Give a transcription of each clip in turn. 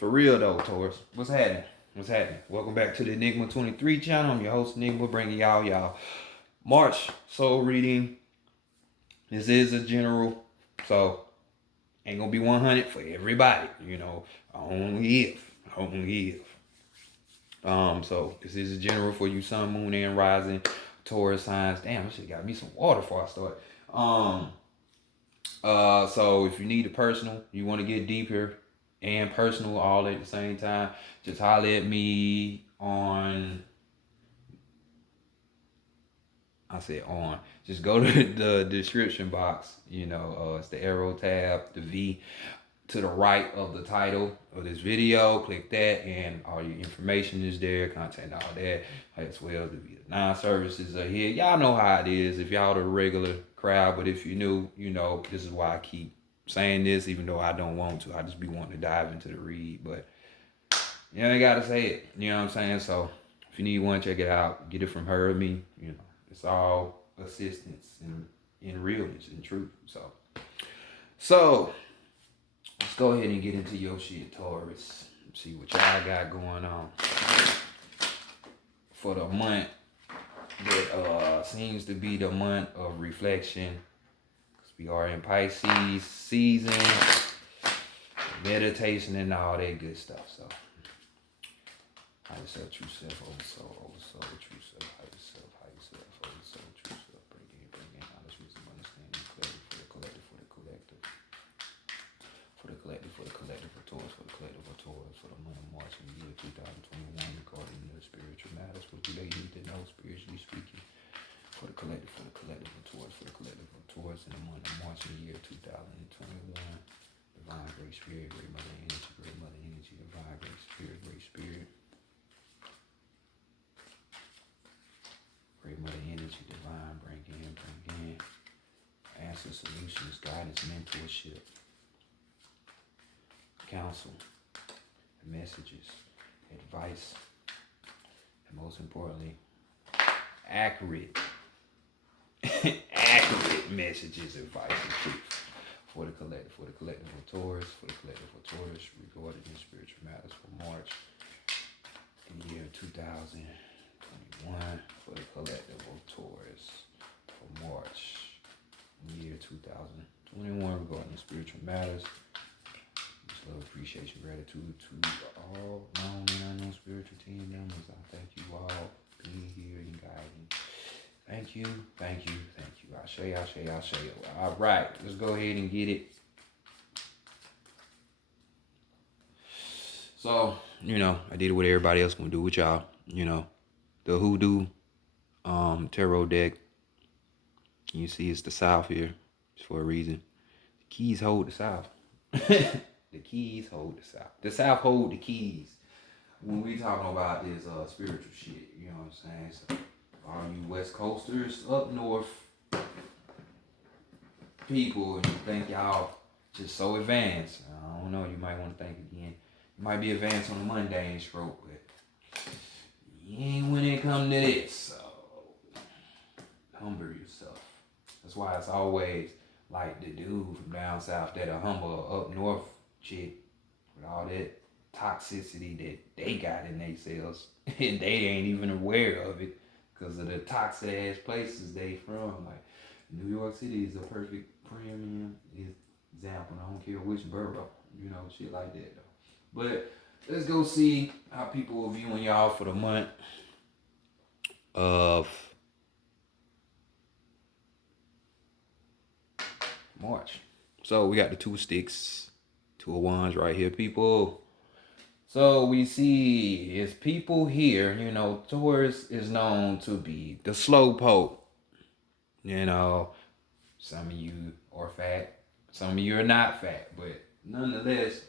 For real though, Taurus. What's happening? What's happening? Welcome back to the Enigma 23 channel. I'm your host, Enigma, bringing y'all March soul reading. This is a general, so ain't gonna be 100 for everybody. Only if. So this is a general for you, sun, moon, and rising Taurus signs. Damn, I should got me some water before I start. So if you need a personal, you want to get deeper and personal all at the same time, just holler at me on. Just go to the description box. It's the arrow tab, the V to the right of the title of this video. Click that, and all your information is there. Contact all that, as well as the Vietnam services are here. Y'all know how it is if y'all the regular crowd, but if you're new, this is why I keep saying this, even though I don't want to. I just be wanting to dive into the read, but you ain't gotta say it. You know what I'm saying? So if you need one, check it out. Get it from her or me. It's all assistance in realness and truth. So let's go ahead and get into your shit, Taurus. See what y'all got going on for the month that seems to be the month of reflection. We are in Pisces season, meditation and all that good stuff. So, higher self, true self, over soul, true self, higher self, over soul, true self. Bring in knowledge, wisdom, understanding, clarity for the collective, for the collective, for the collective, for the collective, for Taurus, for the collective, for Taurus, for the month of March in the year 2021, regarding the spiritual matters. What do they need to know, spiritually speaking? For the collective, for the collective, for Taurus, for the collective, for Taurus in the month of March in the year 2021. Divine Great Spirit, Great Mother Energy, Divine Great Spirit, Great Spirit. Great Mother Energy, Divine, bring in. Answer, solutions, guidance, mentorship, counsel, messages, advice, and most importantly, accurate messages, advice, and truth for the collective, for Taurus, regarding in spiritual matters for March in the year 2021, for the collective of Taurus for March in the year 2021, regarding spiritual matters. Just love, appreciation, gratitude to all known and unknown spiritual team members. I thank you all for being here and guiding. Thank you. I'll show you. All right, let's go ahead and get it. So, I did what everybody else gonna do with y'all. The hoodoo tarot deck. You see it's the South here. It's for a reason. The keys hold the South. The keys hold the South. The South hold the keys. When we talking about this spiritual shit, you know what I'm saying? So, all you West Coasters up north people, and you think y'all just so advanced. I don't know, you might want to think again. You might be advanced on the mundane stroke, but you ain't when it come to this. So humble yourself. That's why it's always like the dude from down south that a humble up north chick with all that toxicity that they got in themselves and they ain't even aware of it because of the toxic ass places they from. Like New York City is a perfect premium example. I don't care which borough, shit like that though. But let's go see how people are viewing y'all for the month of March. So we got the 2 sticks, 2 of wands right here, people. So we see is people here, Taurus is known to be the slow poke. Some of you are fat, some of you are not fat, but nonetheless,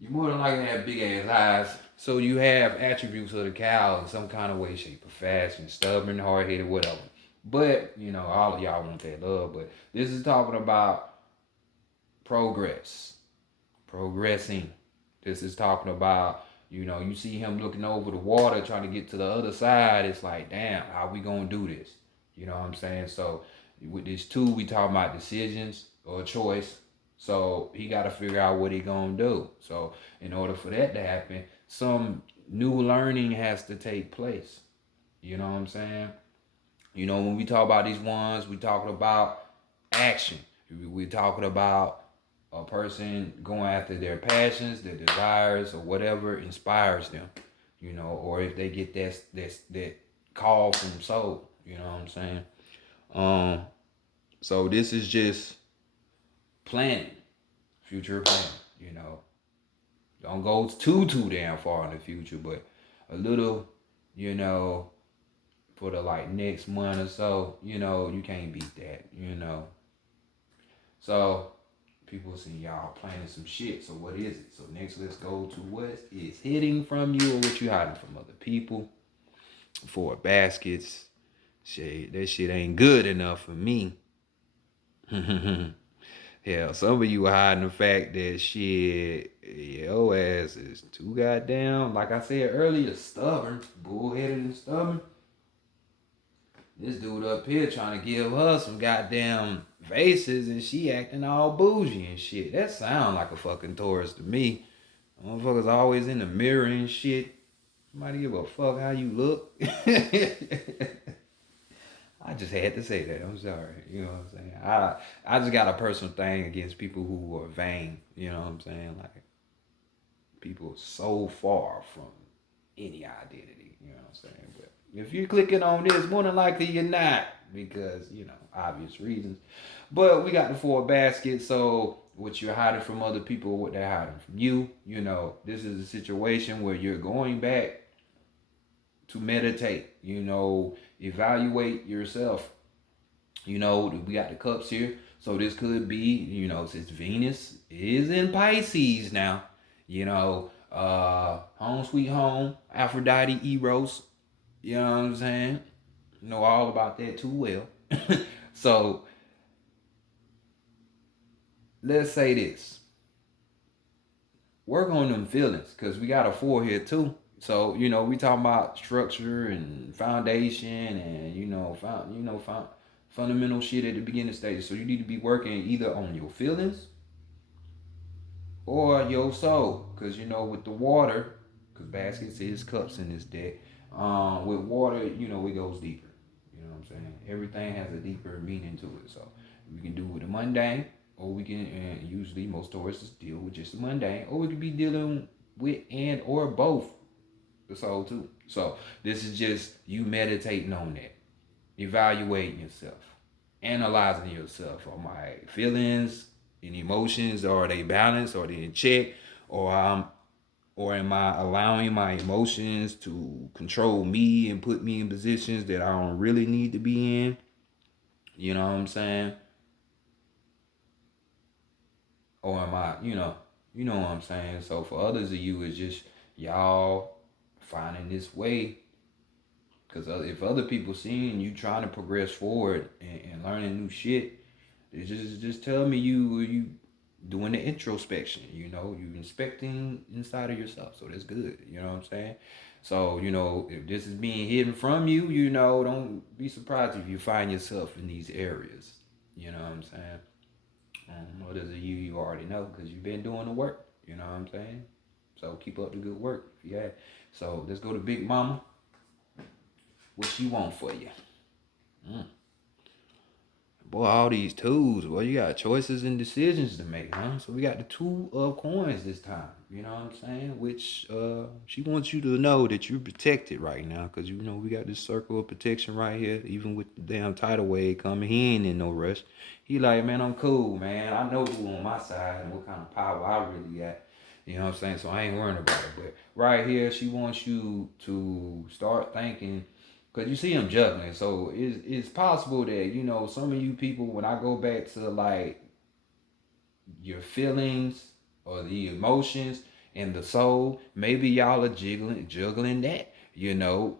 you more than likely have big ass eyes. So you have attributes of the cow in some kind of way, shape, or fashion, stubborn, hard-headed, whatever. But, all of y'all want that love, but this is talking about progressing. This is talking about, you see him looking over the water, trying to get to the other side. It's like, damn, how we gonna do this? You know what I'm saying? So with this 2, we talking about decisions or choice. So he got to figure out what he gonna do. So in order for that to happen, some new learning has to take place. You know what I'm saying? You know, when we talk about these ones, we talking about action. We talking about a person going after their passions, their desires, or whatever inspires them. You know, or if they get that call from soul. You know what I'm saying? Um, so this is just planning, future planning. You know, don't go too damn far in the future, but a little. You know, for the like next month or so, you know, you can't beat that, you know. So people see y'all planning some shit. So what is it? So next let's go to what is hidden from you or what you hiding from other people. For baskets. Shit, that shit ain't good enough for me. Hell, some of you are hiding the fact that shit, your ass is too goddamn, like I said earlier, stubborn, bullheaded and stubborn. This dude up here trying to give her some goddamn vases and she acting all bougie and shit. That sound like a fucking Taurus to me. Motherfuckers always in the mirror and shit. Somebody give a fuck how you look. I just had to say that. I'm sorry. You know what I'm saying? I just got a personal thing against people who are vain. You know what I'm saying? Like people so far from any identity. You know what I'm saying? But if you're clicking on this, more than likely you're not because, you know, obvious reasons. But we got the 4 baskets, so what you're hiding from other people, what they're hiding from you, you know, this is a situation where you're going back to meditate, you know, evaluate yourself. You know, we got the cups here. So this could be, you know, since Venus is in Pisces now, you know, home sweet home, Aphrodite, Eros, you know what I'm saying? Know all about that too well. So let's say this. Work on them feelings, because we got a 4 here too. So, you know, we talking about structure and foundation and, fundamental shit at the beginning stages. So you need to be working either on your feelings or your soul. Because, you know, with the water, because baskets is cups in this deck, with water, you know, it goes deeper. You know what I'm saying? Everything has a deeper meaning to it. So we can do with the mundane, or we can, and usually most Tauruses deal with just the mundane, or we could be dealing with and or both the soul too. So this is just you meditating on that, evaluating yourself, analyzing yourself. Are my feelings and emotions, are they balanced? Are they in check? Or am I allowing my emotions to control me and put me in positions that I don't really need to be in? You know what I'm saying? Or am I, you know what I'm saying? So for others of you, it's just y'all finding this way. Because if other people seeing you trying to progress forward and learning new shit, it's just tell me you doing the introspection. You know, you inspecting inside of yourself. So that's good. You know what I'm saying? So, you know, if this is being hidden from you, you know, don't be surprised if you find yourself in these areas. You know what I'm saying? Others of you already know because you've been doing the work. You know what I'm saying? So keep up the good work if you have. So let's go to Big Mama. What she want for you? Boy, all these twos. Well, you got choices and decisions to make, huh? So we got the 2 of coins this time. You know what I'm saying? Which she wants you to know that you're protected right now, because you know we got this circle of protection right here. Even with the damn tidal wave coming, he ain't in no rush. He like, man, I'm cool, man. I know who on my side and what kind of power I really got. You know what I'm saying? So I ain't worrying about it. But right here, she wants you to start thinking. Because you see him juggling. So it's possible that, you know, some of you people, when I go back to like your feelings or the emotions and the soul, maybe y'all are juggling that. You know,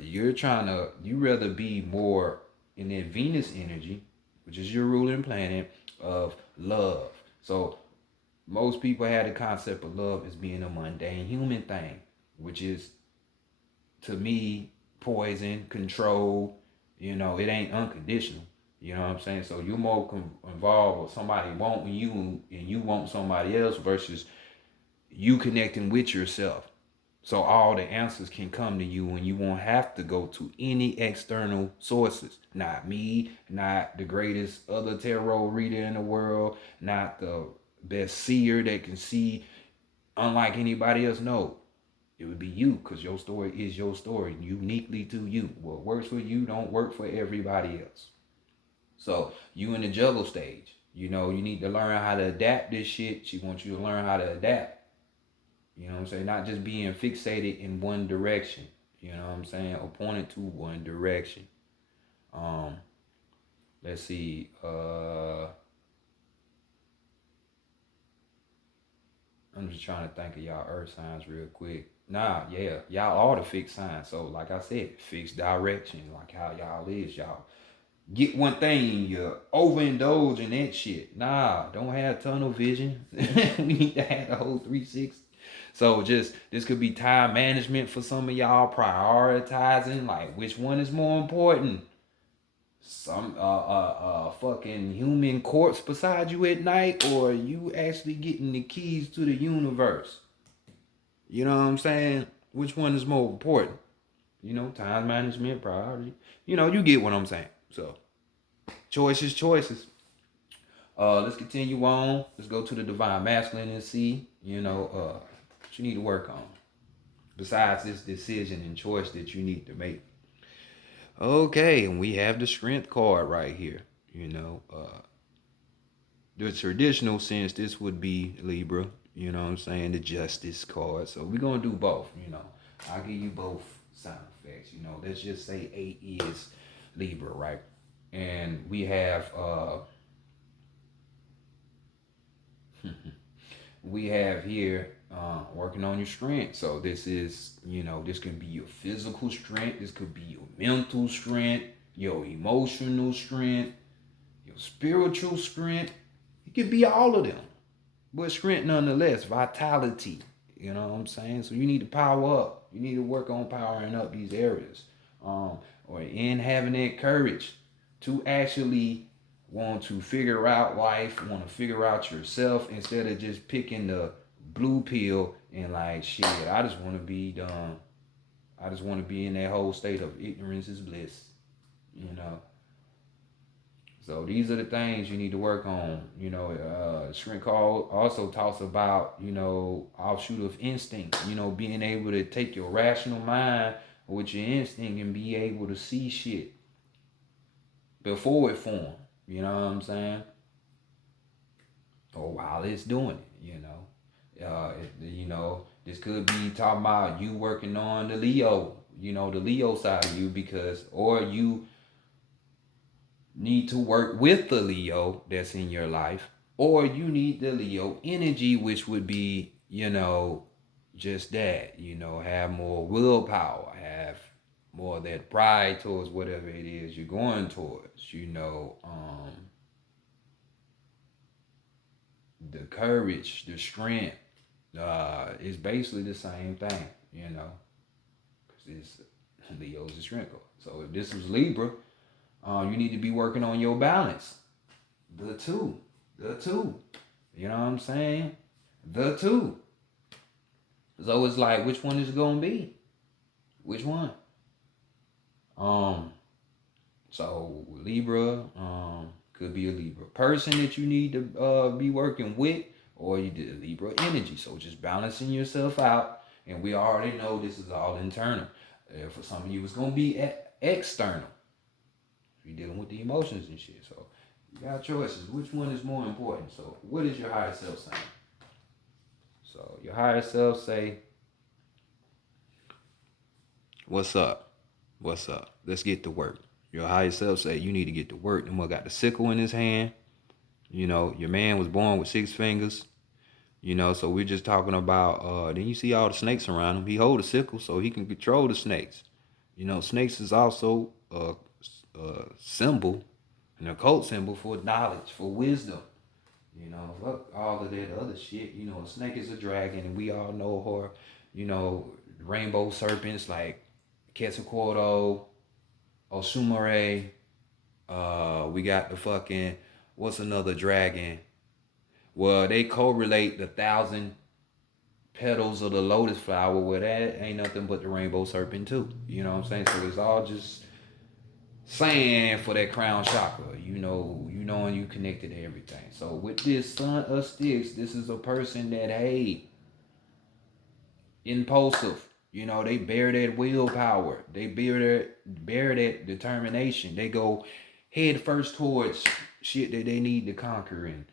you rather be more in that Venus energy, which is your ruling planet of love. So most people had the concept of love as being a mundane human thing, which is, to me, poison, control, you know, it ain't unconditional. You know what I'm saying? So you're more involved with somebody wanting you and you want somebody else versus you connecting with yourself. So all the answers can come to you and you won't have to go to any external sources. Not me, not the greatest other tarot reader in the world, not the best seer that can see unlike anybody else. No, it would be you because your story is your story, uniquely to you. What works for you don't work for everybody else. So you in the juggle stage. You know, you need to learn how to adapt this shit. She wants you to learn how to adapt. You know what I'm saying? Not just being fixated in one direction. You know what I'm saying? Or pointed to one direction. Um, let's see. I'm just trying to think of y'all earth signs real quick. Nah, yeah, y'all all the fixed signs. So like I said, fixed direction, like how y'all is. Y'all get one thing, you overindulge in that shit. Nah, don't have tunnel vision. We need to have the whole 360. So just this could be time management for some of y'all, prioritizing like which one is more important. Some fucking human corpse beside you at night, or you actually getting the keys to the universe. You know what I'm saying? Which one is more important? You know, time management, priority. You know, you get what I'm saying. So choices. Let's continue on. Let's go to the divine masculine and see, what you need to work on. Besides this decision and choice that you need to make. Okay, and we have the strength card right here. The traditional sense, this would be Libra, you know what I'm saying, the justice card. So we're gonna do both, I'll give you both sound effects. Let's just say 8 is Libra, right? And we have we have here working on your strength. So this is, this can be your physical strength, this could be your mental strength, your emotional strength, your spiritual strength. It could be all of them, but strength nonetheless, vitality. You know what I'm saying? So you need to power up. You need to work on powering up these areas, or in having that courage to actually want to figure out life, want to figure out yourself instead of just picking the blue pill and like, shit, I just want to be done. I just want to be in that whole state of ignorance is bliss, So these are the things you need to work on. Shrink Call also talks about, offshoot of instinct, being able to take your rational mind with your instinct and be able to see shit before it forms. You know what I'm saying? Or while it's doing it, this could be talking about you working on the Leo, the Leo side of you, or you need to work with the Leo that's in your life, or you need the Leo energy, which would be, just that, have more willpower, have more of that pride towards whatever it is you're going towards, the courage, the strength, is basically the same thing, because it's Leo's a strength. So if this was Libra, you need to be working on your balance. The two. You know what I'm saying? The two. So it's like, which one is it gonna be? Which one? So Libra, could be a Libra person that you need to be working with, or you did a Libra energy. So just balancing yourself out. And we already know this is all internal. For some of you, it's gonna be external. You're dealing with the emotions and shit. So you got choices. Which one is more important? So what is your higher self saying? So your higher self say, what's up? What's up? Let's get to work. Your higher self say you need to get to work. And what got the sickle in his hand? Your man was born with 6 fingers. So we're just talking about, then you see all the snakes around him. He hold a sickle so he can control the snakes. Snakes is also a symbol, an occult symbol for knowledge, for wisdom. Fuck all of that other shit. A snake is a dragon, and we all know her, rainbow serpents like Quetzalcoatl, Osumare, We got the fucking, what's another dragon? Well, they correlate the 1,000 petals of the lotus flower. Well, that ain't nothing but the rainbow serpent too. You know what I'm saying? So it's all just saying for that crown chakra. You know, and you connected to everything. So with this Son of Sticks, this is a person that, hey, impulsive. You know, they bear that willpower. They bear that determination. They go head first towards shit that they need to conquer and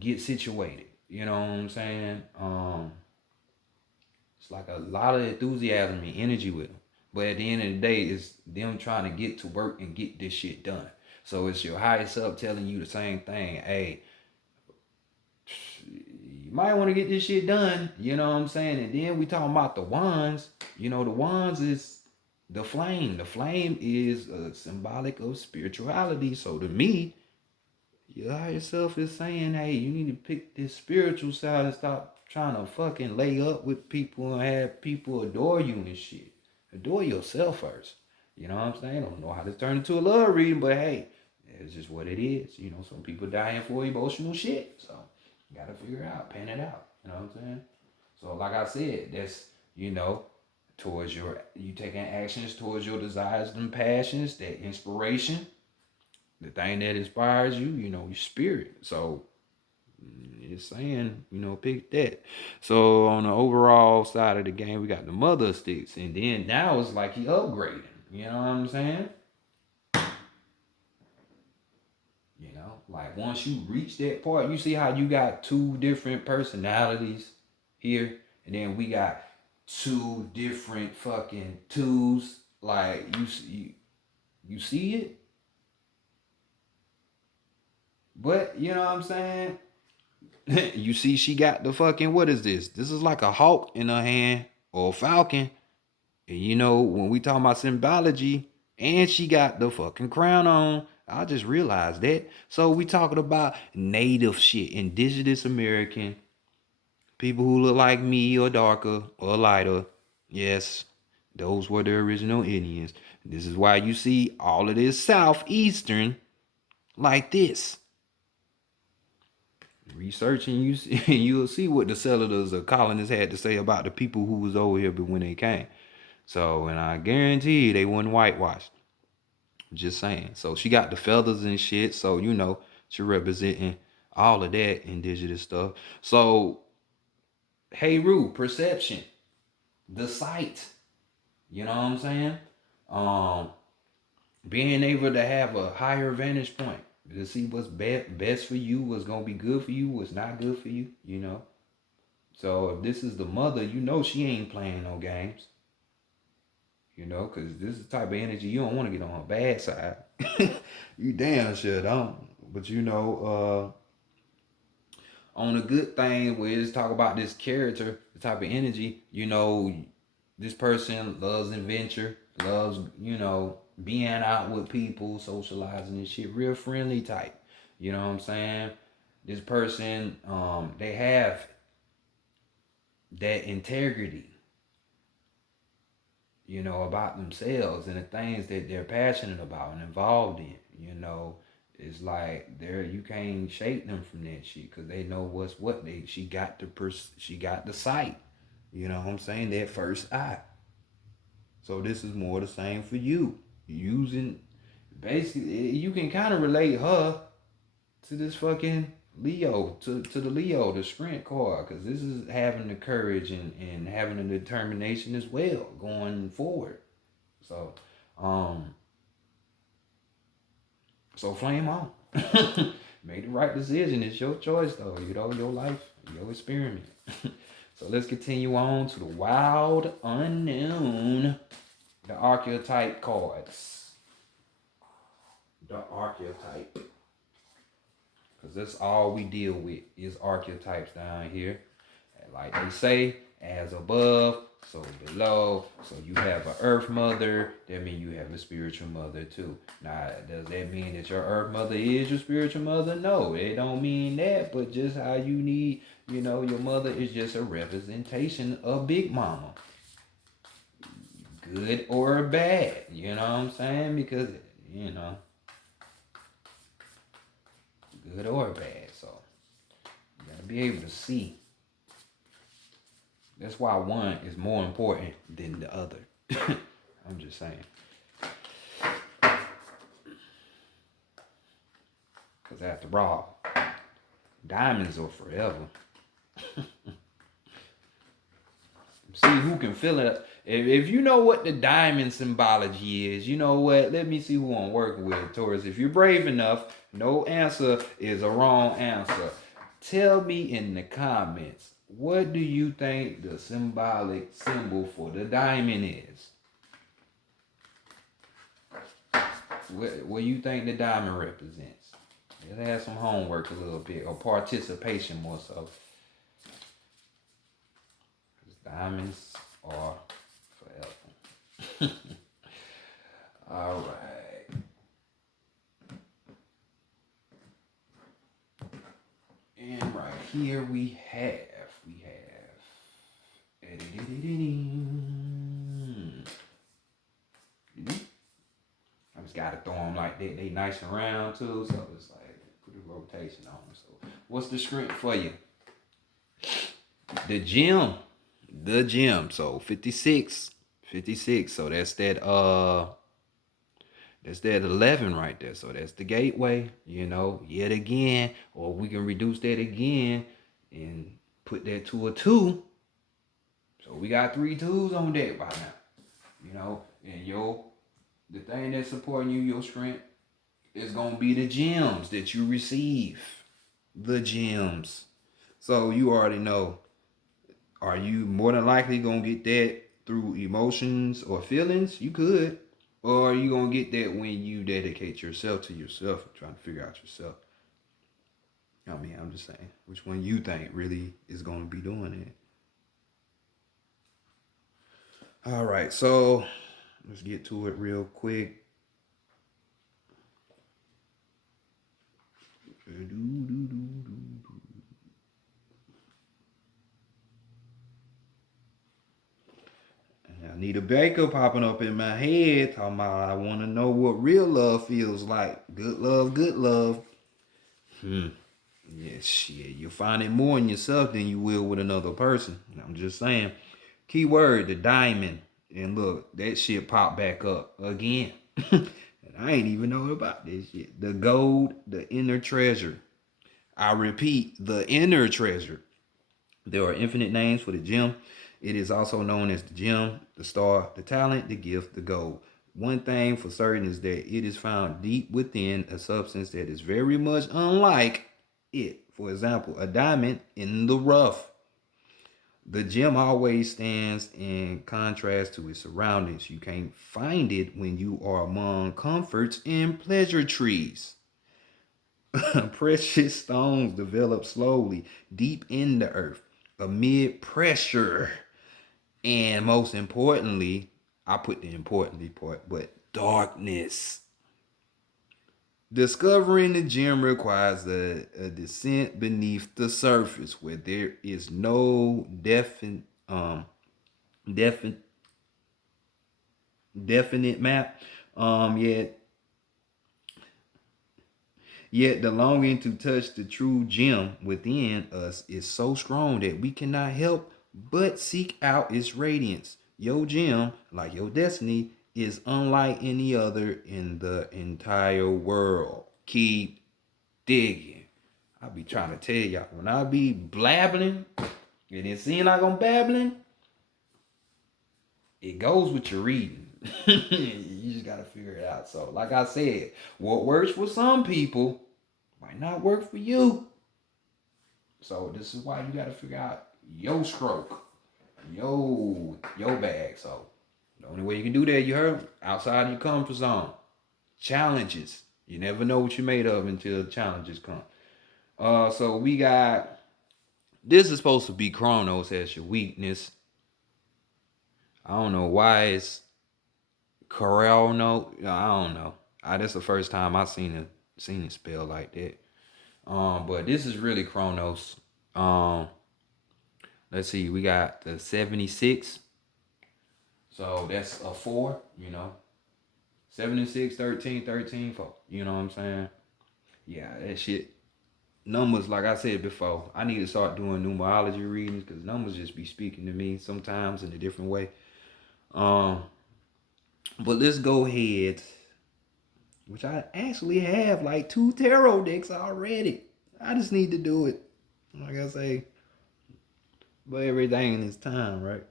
get situated. You know what I'm saying? It's like a lot of enthusiasm and energy with them. But at the end of the day, it's them trying to get to work and get this shit done. So it's your highest self telling you the same thing. Hey, you might want to get this shit done. You know what I'm saying? And then we talking about the wands. You know, the wands is the flame. The flame is symbolic of spirituality. So to me, your higher self is saying, hey, you need to pick this spiritual side and stop trying to fucking lay up with people and have people adore you and shit. Adore yourself first. You know what I'm saying? I don't know how this turned into a love reading, but hey, it's just what it is. You know, some people dying for emotional shit. So you gotta figure out, pan it out. You know what I'm saying? So like I said, that's, you know, towards you taking actions towards your desires and passions, that inspiration, the thing that inspires you, you know, your spirit. So it's saying, you know, pick that. So on the overall side of the game, we got the mother sticks, and then now it's like he upgrading. You know what I'm saying? You know, like once you reach that part, you see how you got two different personalities here, and then we got two different fucking twos. Like you see it, but you know what I'm saying? You see, she got the fucking, what is this? This is like a hawk in her hand or a falcon. And you know, when we talk about symbology, and she got the fucking crown on, I just realized that. So we talking about native shit, indigenous American, people who look like me or darker or lighter. Yes, those were the original Indians. This is why you see all of this southeastern like this. Researching, you you'll see what the settlers or colonists had to say about the people who was over here but when they came. So, and I guarantee you they wasn't whitewashed. Just saying. So she got the feathers and shit. So, you know, she representing all of that indigenous stuff. So, hey Roo, perception, the sight. You know what I'm saying? Um, Being able to have a higher vantage point to see what's best for you, what's gonna be good for you, what's not good for you, you know. So if this is the mother, you know she ain't playing no games. You know, because this is the type of energy you don't want to get on her bad side. You damn sure don't. But you know, on a good thing where it's talk about this character, the type of energy, you know, this person loves adventure, loves, you know, being out with people, socializing and shit, real friendly type. You know what I'm saying? This person, they have that integrity, you know, about themselves and the things that they're passionate about and involved in, you know. It's like you can't shake them from that shit because they know what's what. She got the sight, you know what I'm saying, that first eye. So this is more the same for you. Using, basically, you can kind of relate her to this fucking Leo, to the Leo, the strength card, because this is having the courage and having the determination as well going forward. So, um, so flame on. Make the right decision. It's your choice, though. You know, your life, your experiment. So let's continue on to the wild unknown, the archetype cards. The archetype. Because that's all we deal with is archetypes down here. And like they say, as above, so below. So you have an earth mother, that means you have a spiritual mother too. Now, does that mean that your earth mother is your spiritual mother? No, it don't mean that, but just how you need, you know, your mother is just a representation of Big Mama. Good or bad, you know what I'm saying? Because, you know, good or bad. So you gotta be able to see. That's why one is more important than the other. I'm just saying. Because after all, diamonds are forever. See who can fill it. If you know what the diamond symbology is, you know what? Let me see who I'm working with, Taurus. If you're brave enough, no answer is a wrong answer. Tell me in the comments, what do you think the symbolic symbol for the diamond is? What do you think the diamond represents? Let's have some homework a little bit, or participation more so. Diamonds are forever. All right. And right here we have. I just gotta throw them like that. They nice and round too, so it's like put a rotation on them. So what's the script for you? The gem. So 56. So that's that 11 right there. So that's the gateway, yet again. Or we can reduce that again and put that to a 2. So we got 3 2s on deck by now. And the thing that's supporting you, your strength, is gonna be the gems that you receive. The gems. So you already know. Are you more than likely going to get that through emotions or feelings? You could. Or are you going to get that when you dedicate yourself to yourself and trying to figure out yourself? I mean, I'm just saying, which one you think really is going to be doing it? All right, so let's get to it real quick. I need a baker popping up in my head talking about I want to know what real love feels like. Good love. Yeah, shit. You'll find it more in yourself than you will with another person. I'm just saying. Keyword, the diamond. And look, that shit popped back up again. And I ain't even know about this shit. The gold, the inner treasure. I repeat, the inner treasure. There are infinite names for the gem. It is also known as the gem, the star, the talent, the gift, the gold. One thing for certain is that it is found deep within a substance that is very much unlike it. For example, a diamond in the rough. The gem always stands in contrast to its surroundings. You can't find it when you are among comforts and pleasure trees. Precious stones develop slowly deep in the earth amid pressure. And most importantly, I put the importantly part, but darkness. Discovering the gem requires a descent beneath the surface where there is no definite map. Yet the longing to touch the true gem within us is so strong that we cannot help but seek out its radiance. Your gem, like your destiny, is unlike any other in the entire world. Keep digging. I be trying to tell y'all, when I be blabbling, and it seems like I'm babbling, it goes with your reading. You just gotta figure it out. So, like I said, what works for some people might not work for you. So this is why you gotta figure out your stroke, your bag. So the only way you can do that, you heard, outside of your comfort zone. Challenges. You never know what you're made of until challenges come. So we got, this is supposed to be Chronos as your weakness. I don't know why it's Corelno. I don't know. That's the first time I seen it spelled like that. But this is really Chronos. Let's see, we got the 76. So that's a 4, 76, 13, 13, 4. You know what I'm saying? Yeah, that shit. numbers, like I said before, I need to start doing numerology readings because numbers just be speaking to me sometimes in a different way. Um, but let's go ahead, which I actually have like 2 tarot decks already. I just need to do it. Like I say, but everything in its time, right?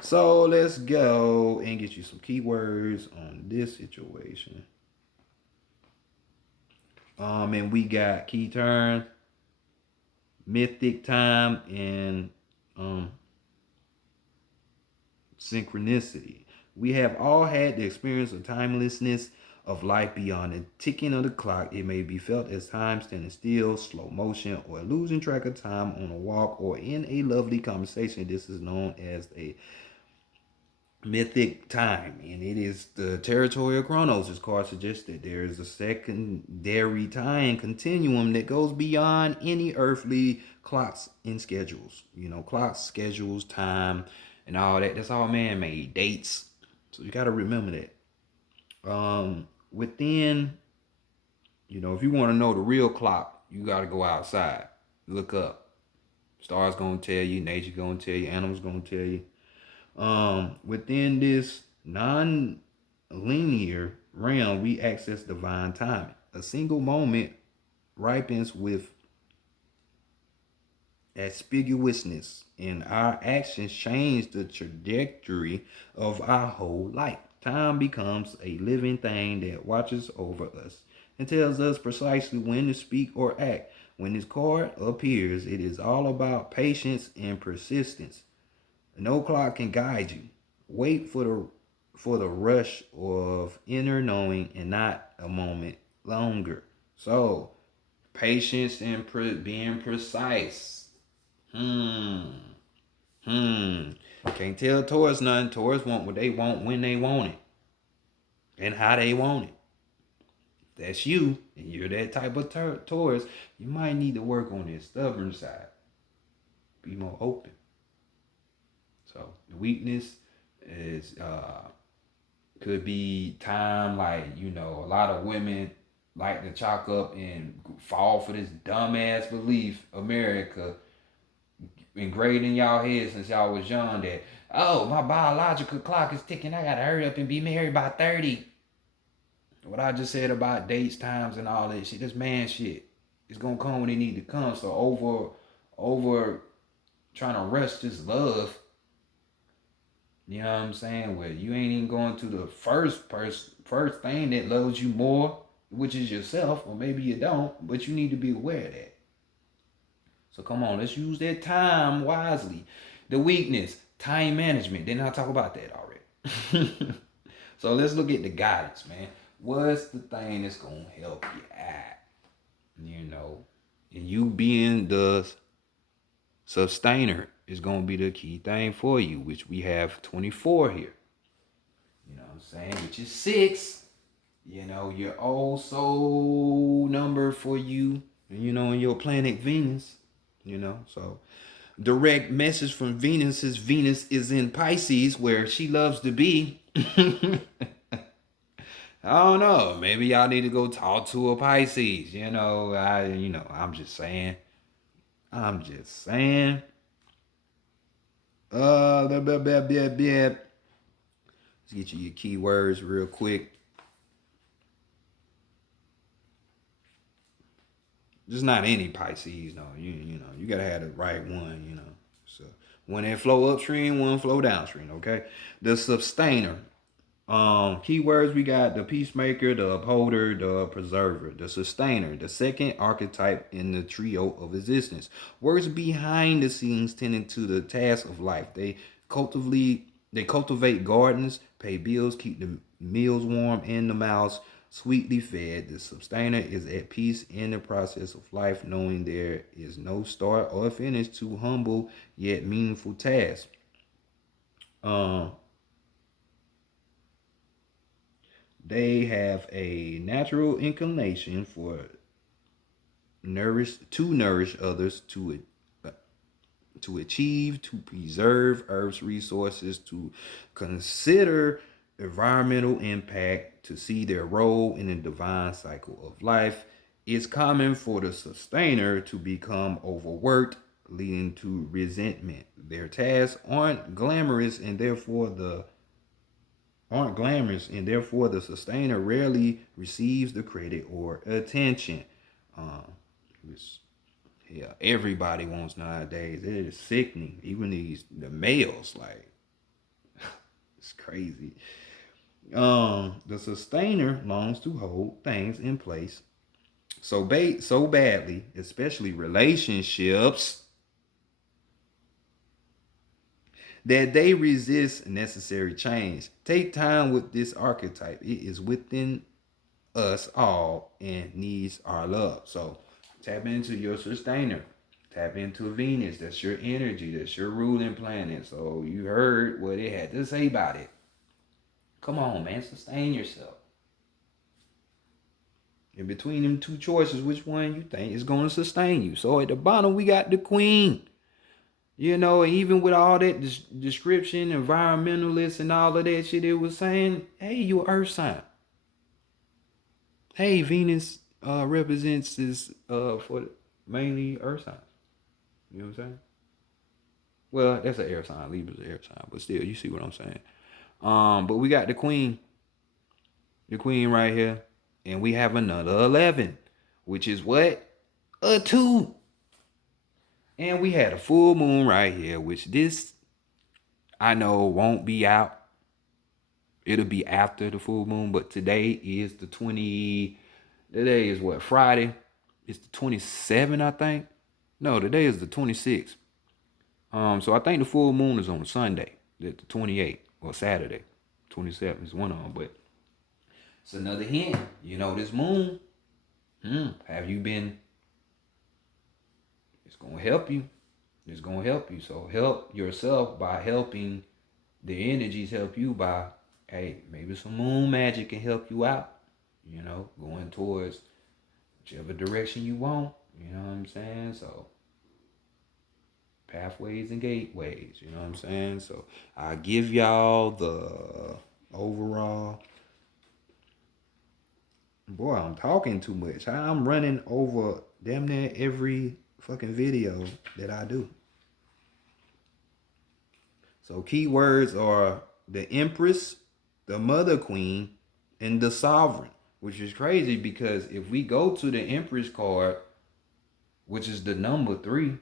So let's go and get you some keywords on this situation. And we got key turn, mythic time, and synchronicity. We have all had the experience of timelessness of life beyond the ticking of the clock. It may be felt as time standing still, slow motion, or losing track of time on a walk or in a lovely conversation. This is known as a mythic time, and it is the territory of Chronos. This card suggests that there is a secondary time continuum that goes beyond any earthly clocks and schedules. You know, clocks, schedules, time, and all that. That's all man-made. Dates. So you got to remember that. Within, you know, if you want to know the real clock, you got to go outside, look up. Stars gonna tell you, nature gonna tell you, animals gonna tell you. Within this non-linear realm, we access divine timing. A single moment ripens with ambiguousness, and our actions change the trajectory of our whole life. Time becomes a living thing that watches over us and tells us precisely when to speak or act. When this card appears, it is all about patience and persistence. No clock can guide you. Wait for the rush of inner knowing and not a moment longer. So, patience and being precise. Can't tell Taurus nothing. Taurus want what they want when they want it and how they want it. If that's you and you're that type of Taurus, you might need to work on this stubborn side. Be more open. So the weakness is could be time, like, you know, a lot of women like to chalk up and fall for this dumbass belief America ingrained in y'all head since y'all was young that, oh, my biological clock is ticking, I gotta hurry up and be married by 30. What I just said about dates, times, and all that shit, this man shit, it's gonna come when it need to come. So over trying to rush this love, you know what I'm saying? Where you ain't even going to the first thing that loves you more, which is yourself, or maybe you don't, but you need to be aware of that. So come on, let's use that time wisely. The weakness, time management. Didn't I talk about that already? So let's look at the guidance, man. What's the thing that's gonna help you out? You know, and you being the sustainer is going to be the key thing for you, which we have 24 here. You know what I'm saying? Which is 6. You know, your old soul number for you, you know, in your planet Venus. You know, so direct message from Venus is Venus is in Pisces, where she loves to be. I don't know. Maybe y'all need to go talk to a Pisces. You know, I'm just saying. I'm just saying. Blah, blah, blah, blah, blah. Let's get you your keywords real quick. Just not any Pisces, no. You know, you gotta have the right one, you know. So one that flow upstream, one flow downstream, okay? The sustainer. Keywords, we got the peacemaker, the upholder, the preserver, the sustainer, the second archetype in the trio of existence. Works behind the scenes tending to the task of life. They cultivate gardens, pay bills, keep the meals warm and the mouths sweetly fed. The sustainer is at peace in the process of life, knowing there is no start or finish to humble yet meaningful tasks. They have a natural inclination for nourish others, to achieve, to preserve Earth's resources, to consider environmental impact, to see their role in the divine cycle of life. It's common for the sustainer to become overworked, leading to resentment. Their tasks aren't glamorous, and therefore the sustainer rarely receives the credit or attention. Which, yeah, everybody wants nowadays. It is sickening. Even the males, like, it's crazy. The sustainer longs to hold things in place so badly, especially relationships, that they resist necessary change. Take time with this archetype. It is within us all and needs our love. So tap into your sustainer. Tap into Venus. That's your energy. That's your ruling planet. So you heard what it had to say about it. Come on, man. Sustain yourself. In between them two choices, which one you think is going to sustain you? So at the bottom, we got the Queen. You know, even with all that description, environmentalists and all of that shit, it was saying, hey, you Earth sign. Hey, Venus represents this for mainly Earth signs. You know what I'm saying? Well, that's an air sign. Libra's an air sign, but still, you see what I'm saying. But we got the Queen right here, and we have another 11, which is what? A 2. And we had a full moon right here, which this I know won't be out. It'll be after the full moon, but today is today is what, Friday? It's the 27th, I think. No, today is the 26th. So I think the full moon is on Sunday, the 28th, or Saturday. 27th is one of them, but it's another hint. You know, this moon, have you been, it's going to help you. It's going to help you. So help yourself by helping the energies help you by, hey, maybe some moon magic can help you out, you know, going towards whichever direction you want, you know what I'm saying? So pathways and gateways, you know what I'm saying? So I give y'all the overall. Boy, I'm talking too much. I'm running over damn near every fucking video that I do. So keywords are the Empress, the Mother Queen, and the Sovereign, which is crazy because if we go to the Empress card, which is the number 3,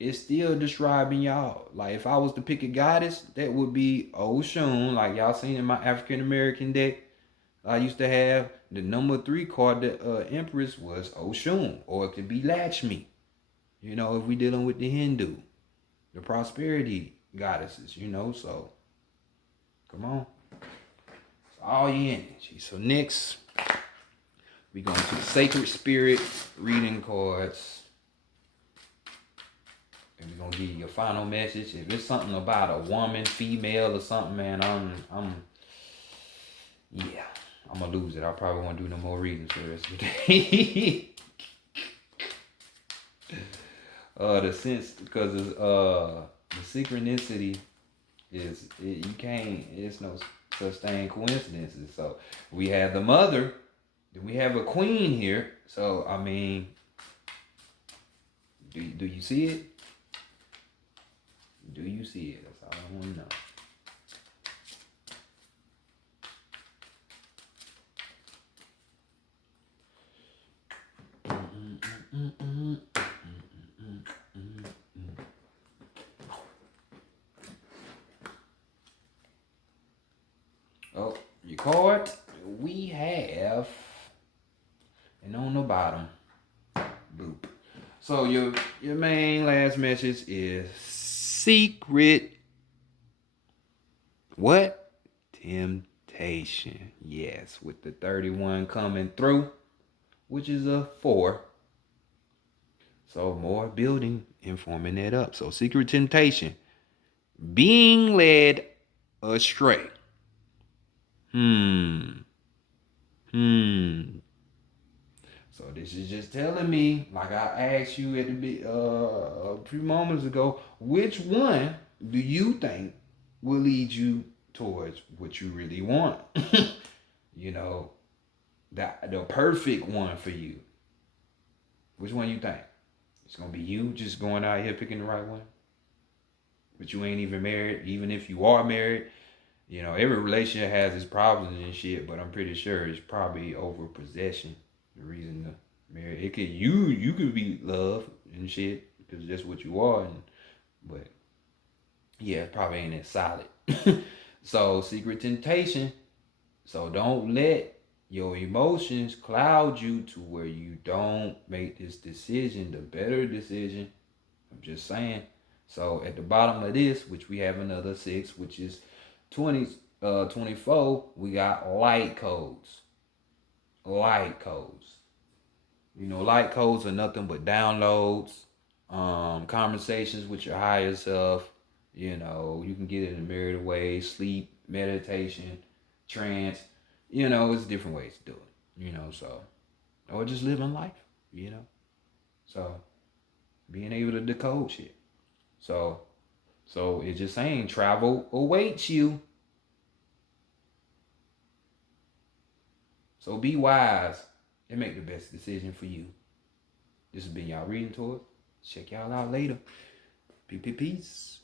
it's still describing y'all. Like if I was to pick a goddess, that would be Oshun, like y'all seen in my African American deck. I used to have the number 3 card, the Empress was Oshun, or it could be Lakshmi. You know, if we dealing with the Hindu, the prosperity goddesses, you know, so come on. It's all your energy. So next, we going to the Sacred Spirit reading cards. And we're gonna give you your final message. If it's something about a woman, female, or something, man, I'm gonna lose it. I probably won't do no more readings for the rest of the day. The sense, because the synchronicity is it's no such thing coincidences. So we have the Mother, then we have a Queen here. So I mean, do you see it? Do you see it? That's all I want to know. Oh, your card we have, and on the bottom, boop. So your main last message is secret. What? Temptation. Yes, with the 31 coming through, which is a 4. So more building and forming that up. So secret temptation. Being led astray. So this is just telling me, like I asked you at the a few moments ago, which one do you think will lead you towards what you really want? You know, the perfect one for you. Which one you think? It's gonna be you just going out here picking the right one? But you ain't even married. Even if you are married, you know, every relationship has its problems and shit, but I'm pretty sure it's probably over possession. The reason to marry it could you could be love and shit because that's what you are, but yeah, it probably ain't that solid. So secret temptation. So don't let your emotions cloud you to where you don't make this decision, the better decision. I'm just saying. So at the bottom of this, which we have another 6, which is 24, we got light codes. Light codes. You know, light codes are nothing but downloads, conversations with your higher self. You know, you can get it in a myriad of ways: sleep, meditation, trance. You know, it's different ways to do it. You know, so or just living life. You know, so being able to decode shit. So it's just saying travel awaits you. So be wise and make the best decision for you. This has been y'all reading tours. Check y'all out later. Peace.